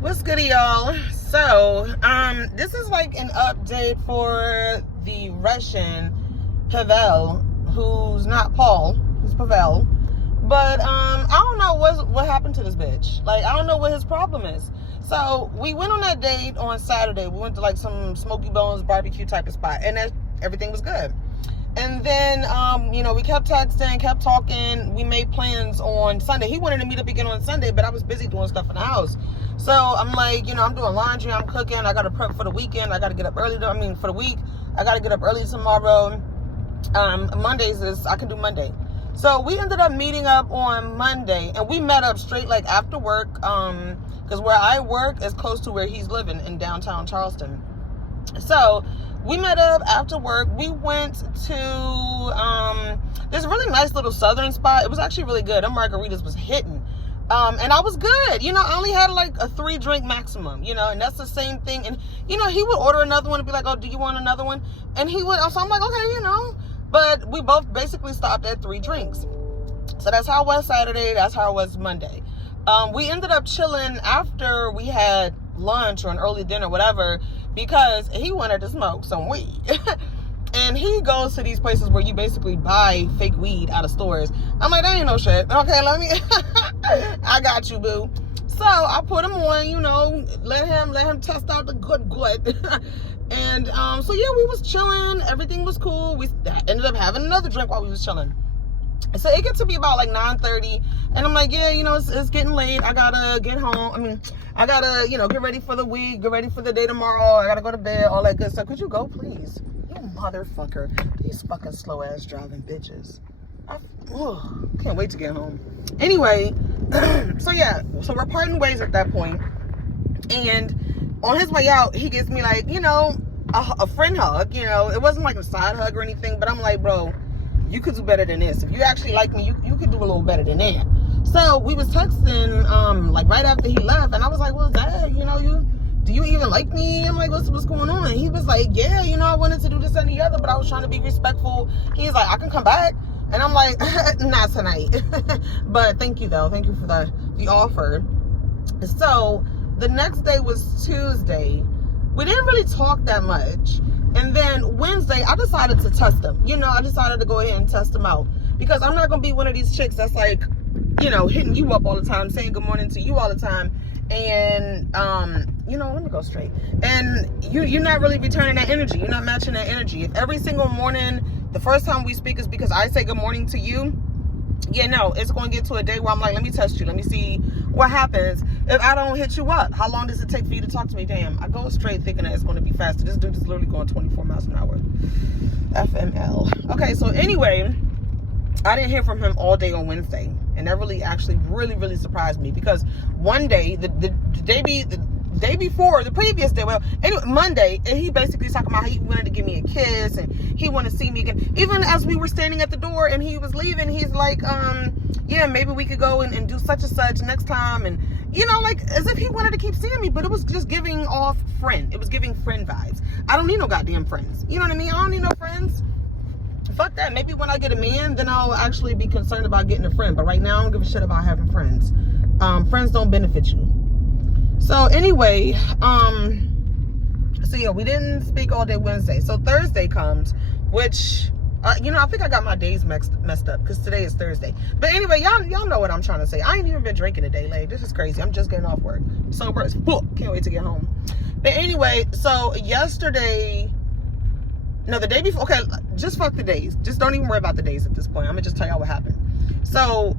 What's good, y'all? So, this is like an update for the Russian Pavel, who's not Paul, who's Pavel. But I don't know what happened to this bitch. Like, I don't know what his problem is. So we went on that date on Saturday. We went to like some Smoky Bones barbecue type of spot, and everything was good. And then, we kept texting, kept talking. We made plans on Sunday. He wanted to meet up again on Sunday, but I was busy doing stuff in the house. So I'm like, I'm doing laundry, I'm cooking. I got to prep for the weekend. I got to get up early. For the week, I got to get up early tomorrow. Mondays I can do Monday. So we ended up meeting up on Monday, and we met up straight like after work. Because where I work is close to where he's living in downtown Charleston. So we met up after work. We went to this really nice little southern spot. It was actually really good. Them margaritas was hitting. And I was good. I only had like a 3-drink maximum, and that's the same thing. And, he would order another one and be like, oh, do you want another one? And he would, so I'm like, okay, but we both basically stopped at 3 drinks. So that's how it was Saturday. That's how it was Monday. We ended up chilling after we had lunch or an early dinner, whatever, because he wanted to smoke some weed. And he goes to these places where you basically buy fake weed out of stores. I'm like, that ain't no shit. Okay, I got you, boo. So I put him on, let him test out the good. And so yeah, we was chilling. Everything was cool. We ended up having another drink while we was chilling. So it gets to be about like 9:30, and I'm like, yeah, it's getting late. I gotta get home. I gotta, get ready for the week, get ready for the day tomorrow. I gotta go to bed, all that good stuff. Could you go, please? You motherfucker. These fucking slow ass driving bitches. Can't wait to get home. Anyway, so we're parting ways at that point. And on his way out, he gives me like, a friend hug. It wasn't like a side hug or anything, but I'm like, bro, you could do better than this. If you actually like me, you could do a little better than that. So we was texting like right after he left, and I was like, well, Dad, do you even like me? I'm like, what's going on? And he was like, yeah, I wanted to do this and the other, but I was trying to be respectful. He's like, I can come back. And I'm like, not tonight. But thank you though. Thank you for the offer. So the next day was Tuesday. We didn't really talk that much. And then Wednesday, I decided to test him. I decided to go ahead and test him out. Because I'm not going to be one of these chicks that's like, hitting you up all the time, saying good morning to you all the time. And, let me go straight. And you're not really returning that energy. You're not matching that energy. If every single morning, the first time we speak is because I say good morning to you, it's going to get to a day where I'm like, let me test you. Let me see what happens if I don't hit you up. How long does it take for you to talk to me? Damn, I go straight thinking that it's going to be faster. This dude is literally going 24 miles an hour. FML. Okay, so anyway, I didn't hear from him all day on Wednesday. And that really surprised me, because one day, the previous day, Monday, and he basically talking about how he wanted to give me a kiss and he wanted to see me again. Even as we were standing at the door and he was leaving, he's like, maybe we could go and do such and such next time. And, like as if he wanted to keep seeing me, but it was just giving off friend. It was giving friend vibes. I don't need no goddamn friends. You know what I mean? I don't need no friends. Fuck that. Maybe when I get a man, then I'll actually be concerned about getting a friend. But right now, I don't give a shit about having friends. Friends don't benefit you. So anyway, we didn't speak all day Wednesday. So Thursday comes, which, I think I got my days messed up because today is Thursday. But anyway, y'all know what I'm trying to say. I ain't even been drinking today. Like, this is crazy. I'm just getting off work. Sober as fuck. Can't wait to get home. But anyway, so the day before, okay, just fuck the days. Just don't even worry about the days at this point. I'm gonna just tell y'all what happened. So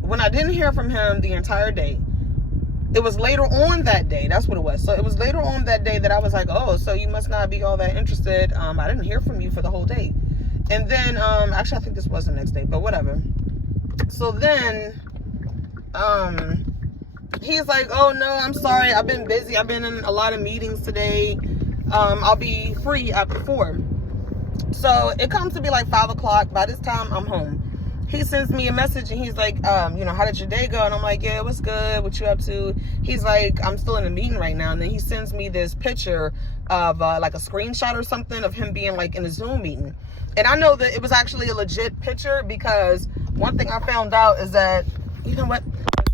when I didn't hear from him the entire day, it was later on that day. That's what it was. So it was later on that day that I was like, oh, so you must not be all that interested. I didn't hear from you for the whole day. And then, actually, I think this was the next day, but whatever. So then, he's like, oh, no, I'm sorry. I've been busy. I've been in a lot of meetings today. I'll be free after 4. So it comes to be like 5 o'clock. By this time, I'm home. He sends me a message and he's like, how did your day go? And I'm like, yeah, what's good? What you up to? He's like, I'm still in a meeting right now. And then he sends me this picture of like a screenshot or something of him being like in a Zoom meeting. And I know that it was actually a legit picture, because one thing I found out is that, you know what?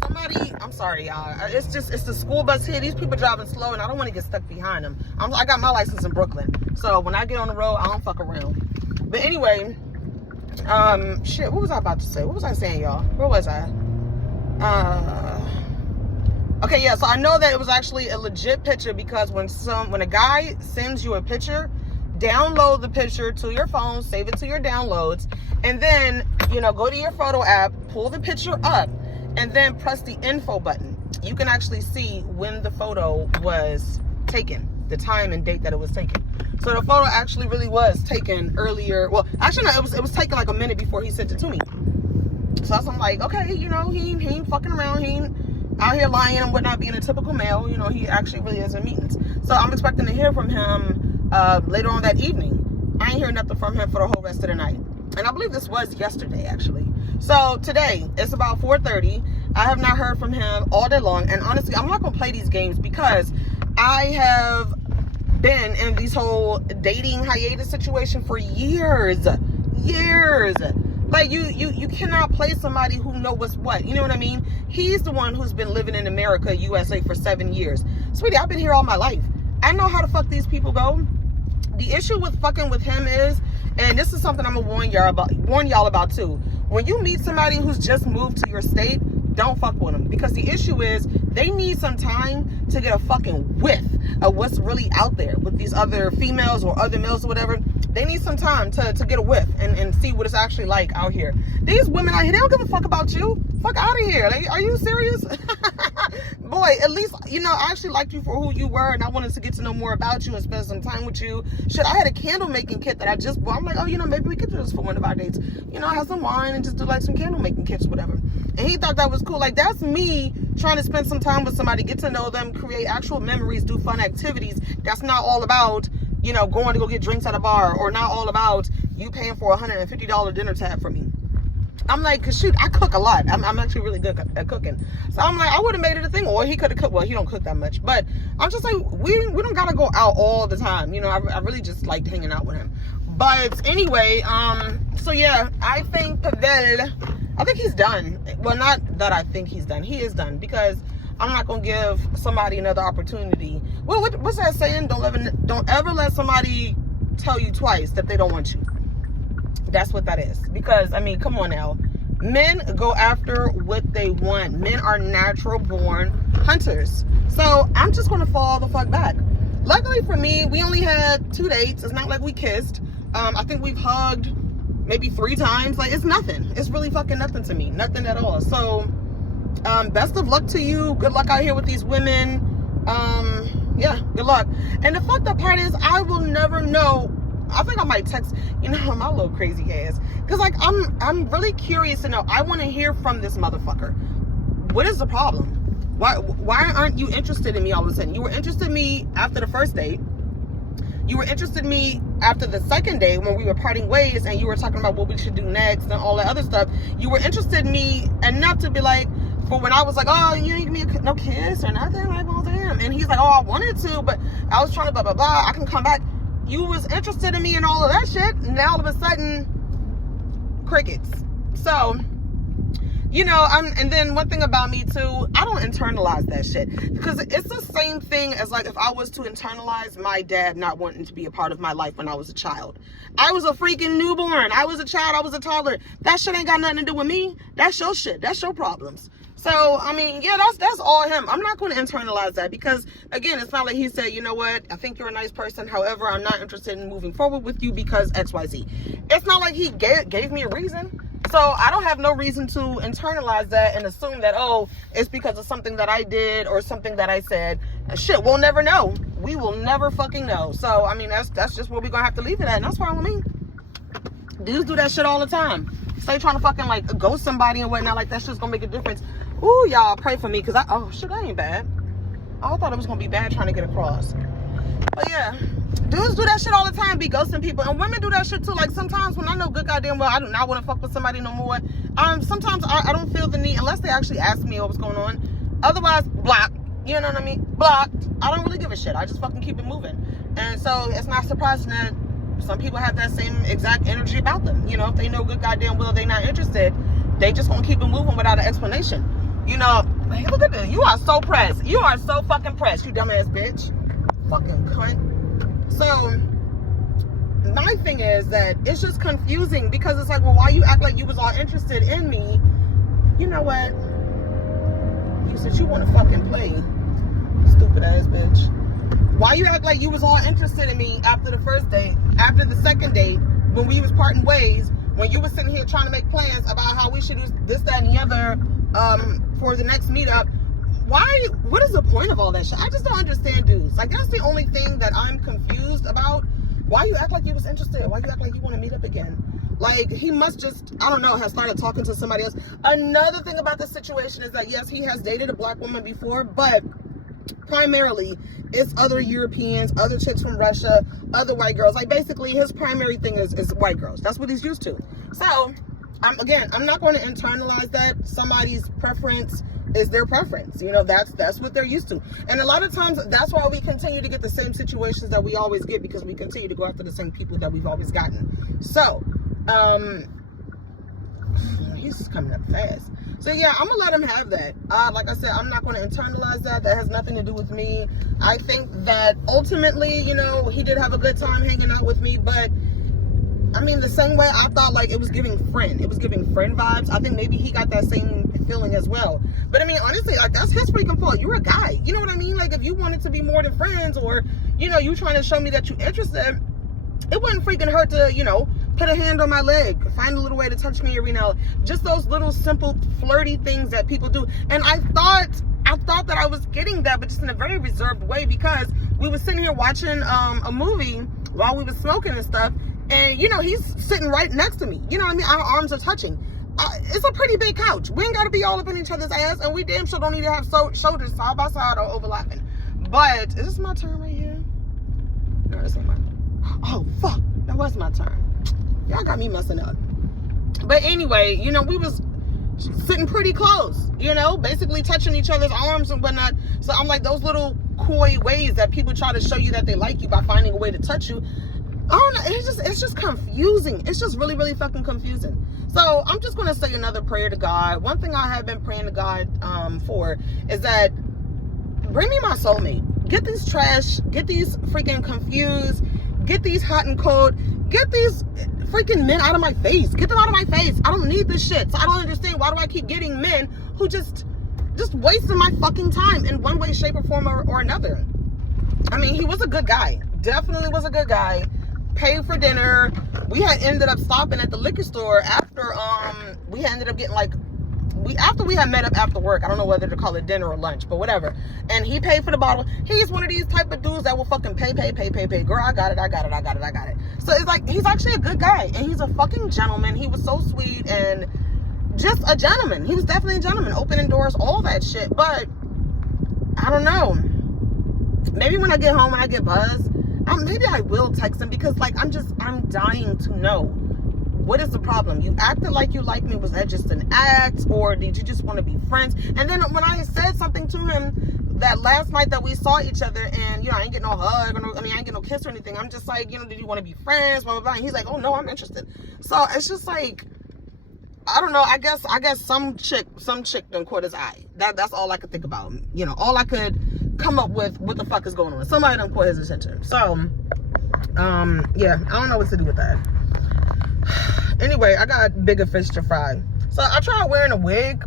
Somebody, I'm sorry, y'all. It's the school bus here. These people driving slow, and I don't want to get stuck behind them. I got my license in Brooklyn, so when I get on the road, I don't fuck around. But anyway, shit, what was I about to say? What was I saying, y'all? Where was I? Okay, yeah, so I know that it was actually a legit picture because when a guy sends you a picture, download the picture to your phone, save it to your downloads, and then, go to your photo app, pull the picture up, and then press the info button. You can actually see when the photo was taken, the time and date that it was taken. So the photo actually really was taken earlier. Well, actually, no, it was taken like a minute before he sent it to me. So I'm like, okay, he ain't fucking around. He ain't out here lying and whatnot, being a typical male. He actually really is in meetings. So I'm expecting to hear from him later on that evening. I ain't hearing nothing from him for the whole rest of the night. And I believe this was yesterday, actually. So today, it's about 4:30. I have not heard from him all day long. And honestly, I'm not going to play these games because I have been in these whole dating hiatus situation for years. Like, you cannot play somebody who knows what's what. You know what I mean? He's the one who's been living in America, USA, for 7 years. Sweetie, I've been here all my life. I know how the fuck these people go. The issue with fucking with him is, and this is something I'm gonna warn y'all about too. When you meet somebody who's just moved to your state, don't fuck with them, because the issue is they need some time to get a fucking whiff of what's really out there with these other females or other males or whatever. They need some time to get a whiff and see what it's actually like out here. These women out here, they don't give a fuck about you. Fuck out of here. Like, are you serious? Boy, at least, I actually liked you for who you were, and I wanted to get to know more about you and spend some time with you. Shit, I had a candle making kit that I just bought. I'm like, oh, maybe we could do this for one of our dates. Have some wine and just do like some candle making kits or whatever. And he thought that was cool. Like, that's me trying to spend some time with somebody, get to know them, create actual memories, do fun activities. That's not all about, going to go get drinks at a bar, or not all about you paying for a $150 dinner tab for me. I'm like, cause shoot, I cook a lot. I'm actually really good at cooking. So I'm like, I would have made it a thing, or he could have cooked. Well, he don't cook that much, but I'm just like, we don't gotta go out all the time. I really just liked hanging out with him. But anyway, so yeah, I think Pavel, I think he's done. Well, not that I think he's done. He is done, because I'm not gonna give somebody another opportunity. Well, what's that saying? Don't ever let somebody tell you twice that they don't want you. That's what that is. Because, I mean, come on now. Men go after what they want. Men are natural born hunters. So I'm just going to fall the fuck back. Luckily for me, we only had 2 dates. It's not like we kissed. I think we've hugged maybe 3 times. Like, it's nothing. It's really fucking nothing to me. Nothing at all. So, best of luck to you. Good luck out here with these women. Yeah, good luck. And the fucked up part is, I will never know. I think I might text, my little crazy ass. Because, like, I'm really curious to know. I want to hear from this motherfucker. What is the problem? Why aren't you interested in me all of a sudden? You were interested in me after the first date. You were interested in me after the second date when we were parting ways and you were talking about what we should do next and all that other stuff. You were interested in me enough to be like, for when I was like, oh, you didn't give me no kiss or nothing. Like, oh, damn. And he's like, oh, I wanted to, but I was trying to blah, blah, blah. I can come back. You was interested in me and all of that shit. And now all of a sudden, crickets. So, and then one thing about me too, I don't internalize that shit. Because it's the same thing as like if I was to internalize my dad not wanting to be a part of my life when I was a child. I was a freaking newborn. I was a child. I was a toddler. That shit ain't got nothing to do with me. That's your shit. That's your problems. So, I mean, yeah, that's all him. I'm not going to internalize that because, again, it's not like he said, you know what, I think you're a nice person. However, I'm not interested in moving forward with you because XYZ. It's not like he gave me a reason. So I don't have no reason to internalize that and assume that, oh, it's because of something that I did or something that I said. Shit, we'll never know. We will never fucking know. So, I mean, that's just where we're going to have to leave it at. And that's fine with me. Dudes do that shit all the time. Stay trying to fucking, like, ghost somebody and whatnot. Like, that shit's going to make a difference. Ooh, y'all, pray for me. Because that ain't bad. I thought it was going to be bad trying to get across. But, yeah. Dudes do that shit all the time, be ghosting people. And women do that shit, too. Like, sometimes when I know good goddamn well I do not want to fuck with somebody no more, sometimes I don't feel the need, unless they actually ask me what's going on. Otherwise, block. You know what I mean? Blocked. I don't really give a shit. I just fucking keep it moving. And so, it's not surprising that some people have that same exact energy about them. You know, if they know good goddamn well they're not interested, they just gonna keep it moving without an explanation. You know, hey, look at this. You are so pressed. You are so fucking pressed, you dumbass bitch. Fucking cunt. So, my thing is that it's just confusing because it's like, well, why you act like you was all interested in me? You know what? You said you want to fucking play. Stupid ass bitch. Why you act like you was all interested in me after the first date, after the second date, when we was parting ways, when you was sitting here trying to make plans about how we should do this, that, and the other for the next meetup? Why? What is the point of all that shit? I just don't understand dudes. Like, that's the only thing that I'm confused about. Why you act like you was interested? Why you act like you want to meet up again? Like, he must just, I don't know, have started talking to somebody else. Another thing about this situation is that, yes, he has dated a black woman before, but primarily it's other Europeans, other chicks from Russia, other white girls. Like, basically his primary thing is white girls. That's what he's used to. So I'm not going to internalize that. Somebody's preference is their preference. You know, that's what they're used to. And a lot of times that's why we continue to get the same situations that we always get, because we continue to go after the same people that we've always gotten. So he's coming up fast. So yeah, I'm gonna let him have that. Like I said, I'm not gonna internalize that. That has nothing to do with me. I think that ultimately, you know, he did have a good time hanging out with me, but I mean, the same way I thought, like, it was giving friend vibes. I think maybe he got that same feeling as well. But I mean, honestly, like, that's his freaking fault. You're a guy. You know what I mean? Like, if you wanted to be more than friends, or, you know, you trying to show me that you're interested, it wouldn't freaking hurt to, you know, put a hand on my leg, find a little way to touch me every now. Just those little simple flirty things that people do. And I thought that I was getting that, but just in a very reserved way, because we were sitting here watching a movie while we were smoking and stuff. And, you know, he's sitting right next to me. You know what I mean? Our arms are touching. It's a pretty big couch. We ain't got to be all up in each other's ass. And we damn sure don't need to have shoulders side by side or overlapping. But, is this my turn right here? No, this ain't my turn. Oh, fuck. That was my turn. Y'all got me messing up. But anyway, you know, we was sitting pretty close. You know, basically touching each other's arms and whatnot. So I'm like, those little coy ways that people try to show you that they like you by finding a way to touch you. I don't know, it's just confusing. It's just really, really fucking confusing. So I'm just gonna say another prayer to God. One thing I have been praying to God for is that bring me my soulmate. Get these trash, get these freaking confused, get these hot and cold, get these freaking men out of my face. Get them out of my face. I don't need this shit. So I don't understand, why do I keep getting men who just wasting my fucking time in one way, shape, or form or another. I mean, he was a good guy. Definitely was a good guy. Paid for dinner. We had ended up stopping at the liquor store after we had ended up getting after we had met up after work. I don't know whether to call it dinner or lunch, but whatever. And he paid for the bottle. He's one of these type of dudes that will fucking pay. Girl, I got it. So it's like, he's actually a good guy, and he's a fucking gentleman. He was so sweet and just a gentleman. He was definitely a gentleman, opening doors, all that shit. But I don't know. Maybe when I get home and I get buzzed, maybe I will text him, because like I'm dying to know, what is the problem? You acted like you liked me. Was that just an act, or did you just want to be friends? And then when I said something to him that last night that we saw each other, and, you know, I ain't get no hug, I ain't get no kiss or anything. I'm just like, you know, did you want to be friends? Blah, blah, blah. And he's like, oh no, I'm interested. So it's just like, I don't know. I guess some chick done caught his eye. That's all I could think about. You know, all I could come up with, what the fuck is going on? Somebody done caught his attention. So, yeah, I don't know what to do with that. Anyway, I got bigger fish to fry. So I tried wearing a wig,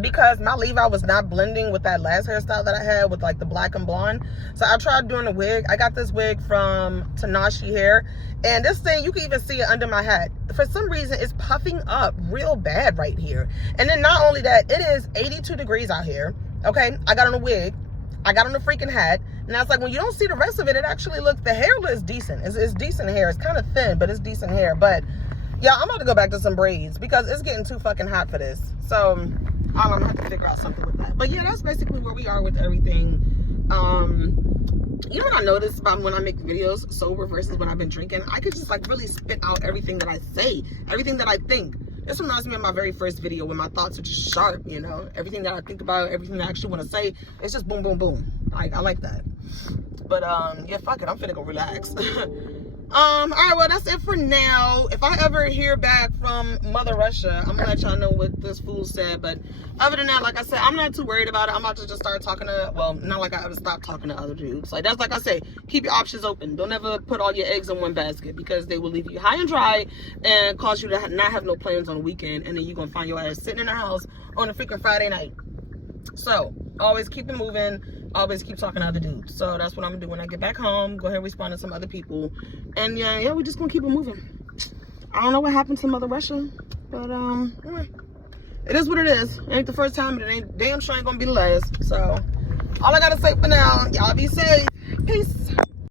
because my leave-out was not blending with that last hairstyle that I had with like the black and blonde. So I tried doing a wig. I got this wig from Tanashi Hair, and this thing, you can even see it under my hat. For some reason, it's puffing up real bad right here. And then not only that, it is 82 degrees out here. Okay, I got on a wig, I got on a freaking hat. Now it's like, when you don't see the rest of it, it actually looks, the hair looks decent. It's decent hair. It's kind of thin, but it's decent hair. But yeah, I'm about to go back to some braids, because it's getting too fucking hot for this. So I'm gonna have to figure out something with that. But yeah, that's basically where we are with everything. You know what I noticed about when I make videos sober versus when I've been drinking? I could just like really spit out everything that I say, everything that I think. This reminds me of my very first video, when my thoughts are just sharp, you know? Everything that I think about, everything that I actually want to say, it's just boom, boom, boom. I like that. But yeah, fuck it, I'm finna go relax. All right, well, that's it for now. If I ever hear back from Mother Russia, I'm gonna let y'all know what this fool said. But other than that, like I said, I'm not too worried about it. I'm about to just start talking to, well, not like I ever stopped talking to other dudes. Like, that's like I say, keep your options open. Don't ever put all your eggs in one basket, because they will leave you high and dry and cause you to not have no plans on the weekend. And then you're gonna find your ass sitting in the house on a freaking Friday night. So always keep it moving. Always keep talking to other dudes. So that's what I'm gonna do when I get back home. Go ahead and respond to some other people. And yeah, we're just gonna keep it moving. I don't know what happened to Mother Russia, but it is what it is. It ain't the first time, but it ain't damn sure ain't gonna be the last. So all I gotta say for now, y'all be safe. Peace.